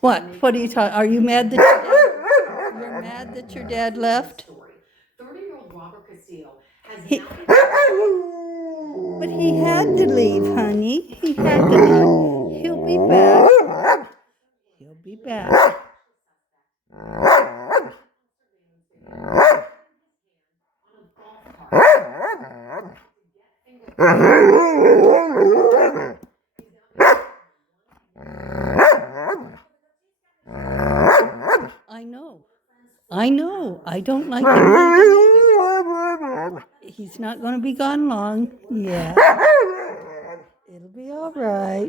What? What are you talking? Are you mad that you're mad that your dad left? 30-year-old Robert Castillo has He- now But he had to leave, honey. He had to leave. He'll be back. He'll be back. I know. I know. I don't like him leaving either. He's not going to be gone long. Yeah. It'll be all right.